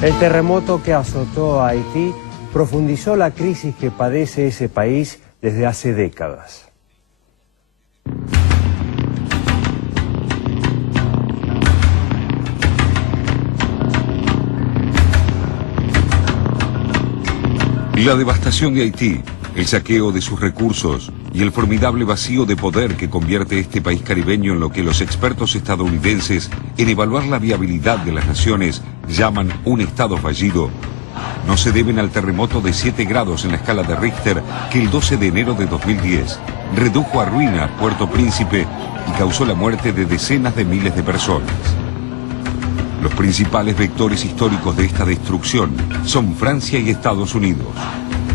El terremoto que azotó a Haití profundizó la crisis que padece ese país desde hace décadas. La devastación de Haití, el saqueo de sus recursos y el formidable vacío de poder que convierte este país caribeño en lo que los expertos estadounidenses en evaluar la viabilidad de las naciones llaman un estado fallido, no se deben al terremoto de 7 grados en la escala de Richter que el 12 de enero de 2010 redujo a ruina Puerto Príncipe y causó la muerte de decenas de miles de personas. Los principales vectores históricos de esta destrucción son Francia y Estados Unidos,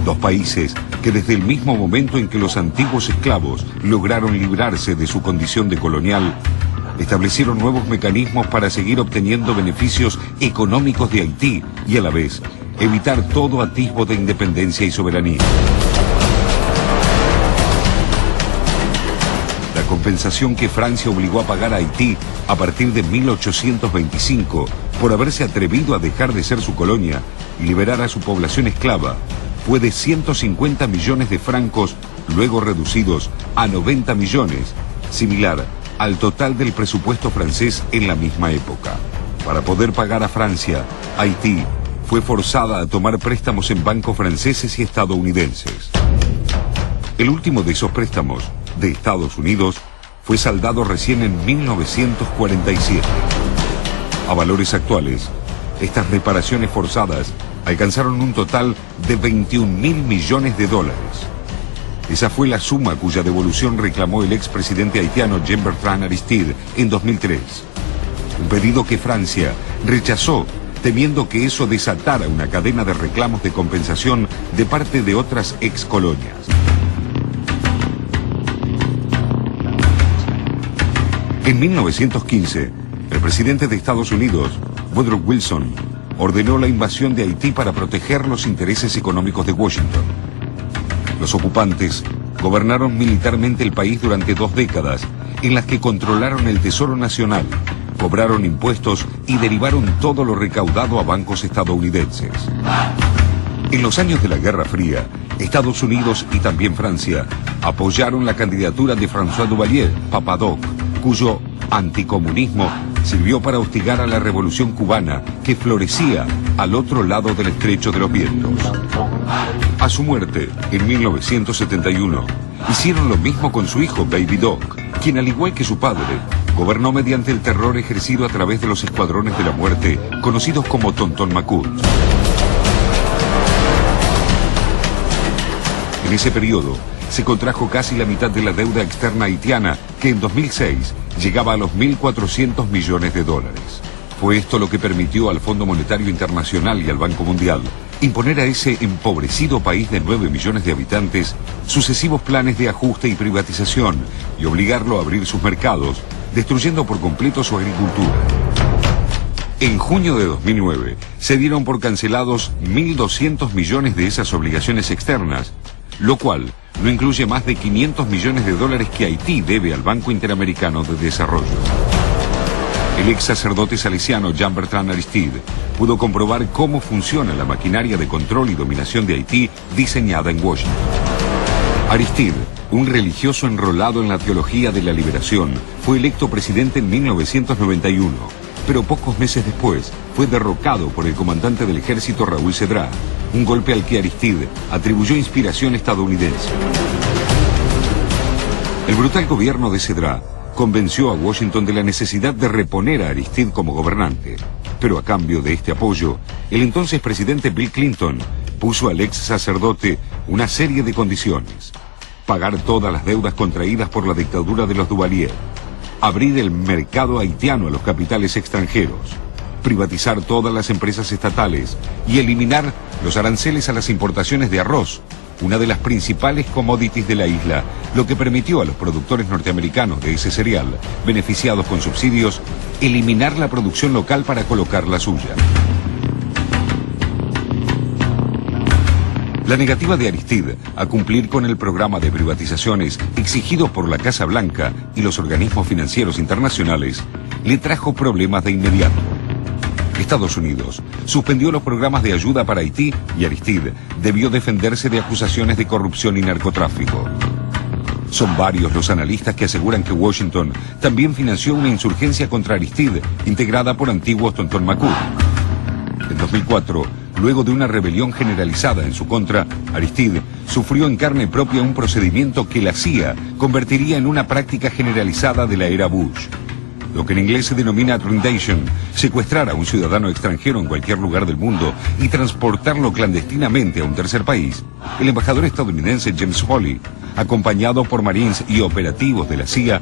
dos países que desde el mismo momento en que los antiguos esclavos lograron librarse de su condición de colonial, establecieron nuevos mecanismos para seguir obteniendo beneficios económicos de Haití y a la vez evitar todo atisbo de independencia y soberanía. La compensación que Francia obligó a pagar a Haití a partir de 1825 por haberse atrevido a dejar de ser su colonia y liberar a su población esclava fue de 150 millones de francos, luego reducidos a 90 millones, similar al total del presupuesto francés en la misma época. Para poder pagar a Francia, Haití fue forzada a tomar préstamos en bancos franceses y estadounidenses. El último de esos préstamos, de Estados Unidos, fue saldado recién en 1947. A valores actuales, estas reparaciones forzadas alcanzaron un total de 21.000 millones de dólares. Esa fue la suma cuya devolución reclamó el expresidente haitiano Jean-Bertrand Aristide en 2003. Un pedido que Francia rechazó, temiendo que eso desatara una cadena de reclamos de compensación de parte de otras excolonias. En 1915, el presidente de Estados Unidos, Woodrow Wilson, ordenó la invasión de Haití para proteger los intereses económicos de Washington. Los ocupantes gobernaron militarmente el país durante 2 décadas, en las que controlaron el Tesoro Nacional, cobraron impuestos y derivaron todo lo recaudado a bancos estadounidenses. En los años de la Guerra Fría, Estados Unidos y también Francia apoyaron la candidatura de François Duvalier, Papa Doc, cuyo anticomunismo sirvió para hostigar a la revolución cubana que florecía al otro lado del estrecho de los vientos. A su muerte, en 1971, hicieron lo mismo con su hijo Baby Doc, quien al igual que su padre, gobernó mediante el terror ejercido a través de los escuadrones de la muerte, conocidos como Tonton Macoute. En ese periodo, se contrajo casi la mitad de la deuda externa haitiana, que en 2006 llegaba a los 1.400 millones de dólares. Fue esto lo que permitió al Fondo Monetario Internacional y al Banco Mundial imponer a ese empobrecido país de 9 millones de habitantes sucesivos planes de ajuste y privatización y obligarlo a abrir sus mercados, destruyendo por completo su agricultura. En junio de 2009 se dieron por cancelados 1.200 millones de esas obligaciones externas, lo cual no incluye más de 500 millones de dólares que Haití debe al Banco Interamericano de Desarrollo. El ex sacerdote salesiano Jean-Bertrand Aristide pudo comprobar cómo funciona la maquinaria de control y dominación de Haití diseñada en Washington. Aristide, un religioso enrolado en la teología de la liberación, fue electo presidente en 1991, pero pocos meses después fue derrocado por el comandante del ejército Raúl Cedrá, un golpe al que Aristide atribuyó inspiración estadounidense. El brutal gobierno de Cedrá convenció a Washington de la necesidad de reponer a Aristide como gobernante, pero a cambio de este apoyo, el entonces presidente Bill Clinton puso al ex sacerdote una serie de condiciones: pagar todas las deudas contraídas por la dictadura de los Duvalier, abrir el mercado haitiano a los capitales extranjeros, privatizar todas las empresas estatales y eliminar los aranceles a las importaciones de arroz, una de las principales commodities de la isla, lo que permitió a los productores norteamericanos de ese cereal, beneficiados con subsidios, eliminar la producción local para colocar la suya. La negativa de Aristide a cumplir con el programa de privatizaciones exigido por la Casa Blanca y los organismos financieros internacionales le trajo problemas de inmediato. Estados Unidos suspendió los programas de ayuda para Haití y Aristide debió defenderse de acusaciones de corrupción y narcotráfico. Son varios los analistas que aseguran que Washington también financió una insurgencia contra Aristide, integrada por antiguos Tonton Macoute. En 2004, luego de una rebelión generalizada en su contra, Aristide sufrió en carne propia un procedimiento que la CIA convertiría en una práctica generalizada de la era Bush. Lo que en inglés se denomina trindation, secuestrar a un ciudadano extranjero en cualquier lugar del mundo y transportarlo clandestinamente a un tercer país. El embajador estadounidense James Foley, acompañado por marines y operativos de la CIA,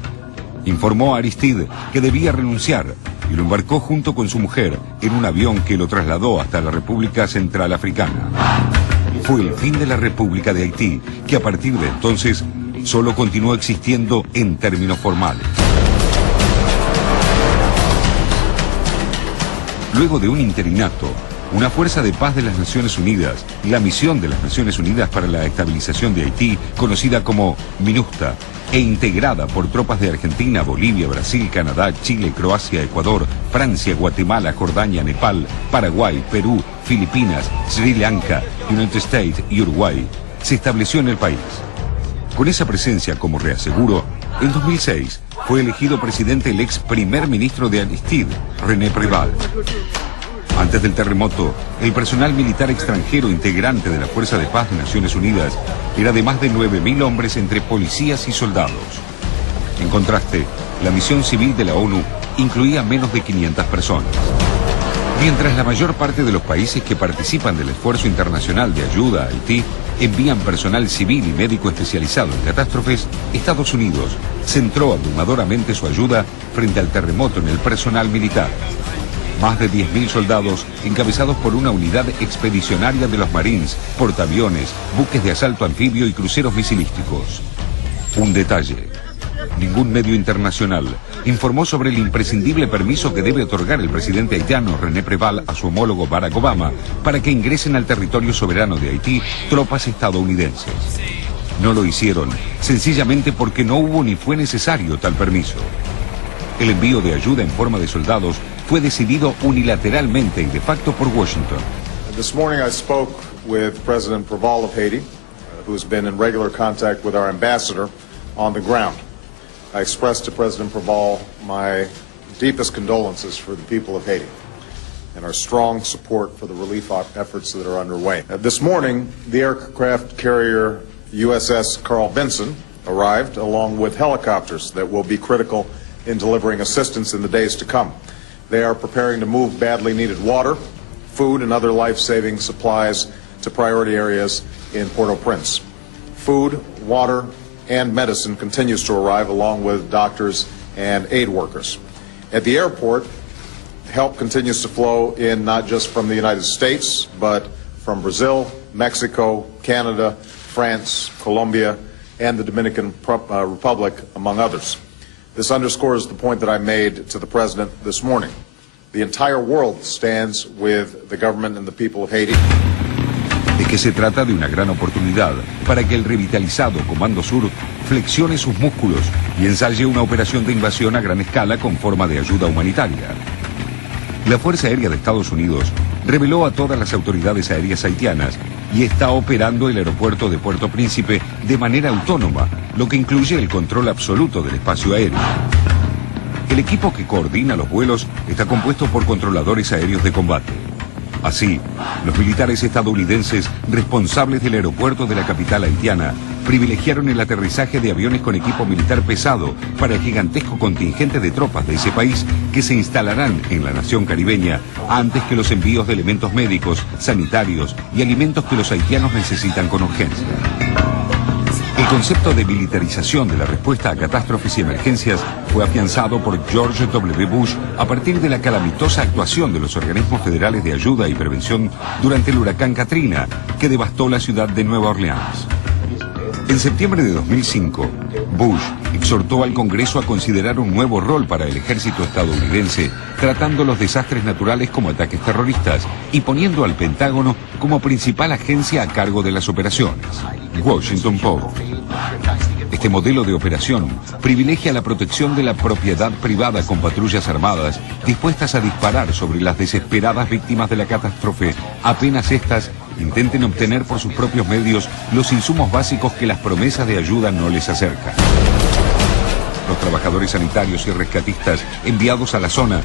informó a Aristide que debía renunciar y lo embarcó junto con su mujer en un avión que lo trasladó hasta la República Central Africana. Fue el fin de la República de Haití, que a partir de entonces solo continuó existiendo en términos formales. Luego de un interinato, una fuerza de paz de las Naciones Unidas y la misión de las Naciones Unidas para la estabilización de Haití, conocida como MINUSTA, e integrada por tropas de Argentina, Bolivia, Brasil, Canadá, Chile, Croacia, Ecuador, Francia, Guatemala, Jordania, Nepal, Paraguay, Perú, Filipinas, Sri Lanka, United States y Uruguay, se estableció en el país. Con esa presencia como reaseguro, en 2006 fue elegido presidente el ex primer ministro de Aristide, René Préval. Antes del terremoto, el personal militar extranjero integrante de la Fuerza de Paz de Naciones Unidas era de más de 9.000 hombres entre policías y soldados. En contraste, la misión civil de la ONU incluía menos de 500 personas. Mientras la mayor parte de los países que participan del esfuerzo internacional de ayuda a Haití envían personal civil y médico especializado en catástrofes, Estados Unidos centró abrumadoramente su ayuda frente al terremoto en el personal militar. Más de 10.000 soldados, encabezados por una unidad expedicionaria de los Marines, portaaviones, buques de asalto anfibio y cruceros misilísticos. Un detalle: ningún medio internacional informó sobre el imprescindible permiso que debe otorgar el presidente haitiano René Préval a su homólogo Barack Obama para que ingresen al territorio soberano de Haití tropas estadounidenses. No lo hicieron, sencillamente porque no hubo ni fue necesario tal permiso. El envío de ayuda en forma de soldados fue decidido unilateralmente y de facto por Washington. This morning I spoke with President Préval of Haiti, who has been in regular contact with our ambassador on the ground. I expressed to President Préval my deepest condolences for the people of Haiti and our strong support for the relief efforts that are underway. This morning, the aircraft carrier USS Carl Vinson arrived along with helicopters that will be critical in delivering assistance in the days to come. They are preparing to move badly needed water, food, and other life-saving supplies to priority areas in Port-au-Prince. Food, water, and medicine continues to arrive along with doctors and aid workers. At the airport, help continues to flow in not just from the United States, but from Brazil, Mexico, Canada, France, Colombia, and the Dominican Republic, among others. This underscores the point that I made to the President this morning. The entire world stands with the government and the people of Haiti. Es que se trata de una gran oportunidad para que el revitalizado Comando Sur flexione sus músculos y ensaye una operación de invasión a gran escala con forma de ayuda humanitaria. La Fuerza Aérea de Estados Unidos reveló a todas las autoridades aéreas haitianas y está operando el aeropuerto de Puerto Príncipe de manera autónoma, lo que incluye el control absoluto del espacio aéreo. El equipo que coordina los vuelos está compuesto por controladores aéreos de combate. Así, los militares estadounidenses responsables del aeropuerto de la capital haitiana privilegiaron el aterrizaje de aviones con equipo militar pesado para el gigantesco contingente de tropas de ese país que se instalarán en la nación caribeña antes que los envíos de elementos médicos, sanitarios y alimentos que los haitianos necesitan con urgencia. El concepto de militarización de la respuesta a catástrofes y emergencias fue afianzado por George W. Bush a partir de la calamitosa actuación de los organismos federales de ayuda y prevención durante el huracán Katrina, que devastó la ciudad de Nueva Orleans. En septiembre de 2005, Bush exhortó al Congreso a considerar un nuevo rol para el ejército estadounidense, tratando los desastres naturales como ataques terroristas y poniendo al Pentágono como principal agencia a cargo de las operaciones. Washington Post. Este modelo de operación privilegia la protección de la propiedad privada con patrullas armadas dispuestas a disparar sobre las desesperadas víctimas de la catástrofe, apenas éstas intenten obtener por sus propios medios los insumos básicos que las promesas de ayuda no les acercan. Los trabajadores sanitarios y rescatistas enviados a la zona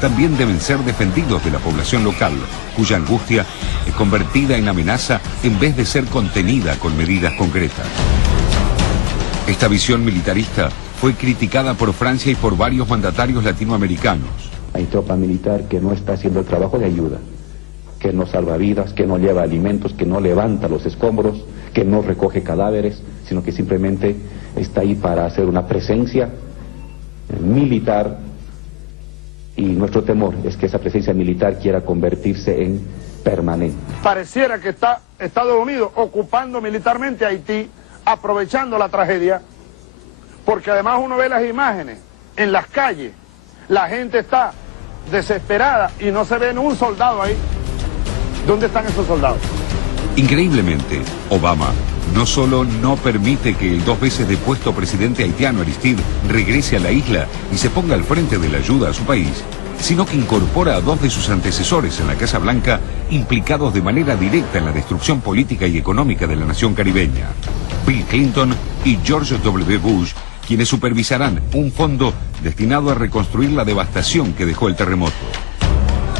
también deben ser defendidos de la población local, cuya angustia es convertida en amenaza en vez de ser contenida con medidas concretas. Esta visión militarista fue criticada por Francia y por varios mandatarios latinoamericanos. Hay tropa militar que no está haciendo el trabajo de ayuda, que no salva vidas, que no lleva alimentos, que no levanta los escombros, que no recoge cadáveres, sino que simplemente está ahí para hacer una presencia militar, y nuestro temor es que esa presencia militar quiera convertirse en permanente. Pareciera que está Estados Unidos ocupando militarmente Haití, aprovechando la tragedia, porque además uno ve las imágenes en las calles, la gente está desesperada y no se ve ni un soldado ahí. ¿Dónde están esos soldados? Increíblemente, Obama no solo no permite que el 2 veces depuesto presidente haitiano Aristide regrese a la isla y se ponga al frente de la ayuda a su país, sino que incorpora a 2 de sus antecesores en la Casa Blanca implicados de manera directa en la destrucción política y económica de la nación caribeña, Bill Clinton y George W. Bush, quienes supervisarán un fondo destinado a reconstruir la devastación que dejó el terremoto.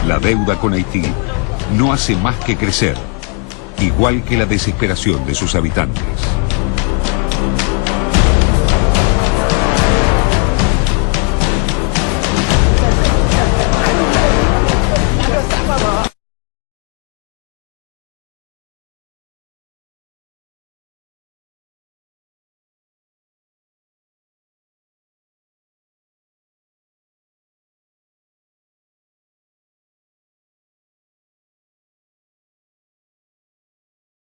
La deuda con Haití no hace más que crecer, igual que la desesperación de sus habitantes.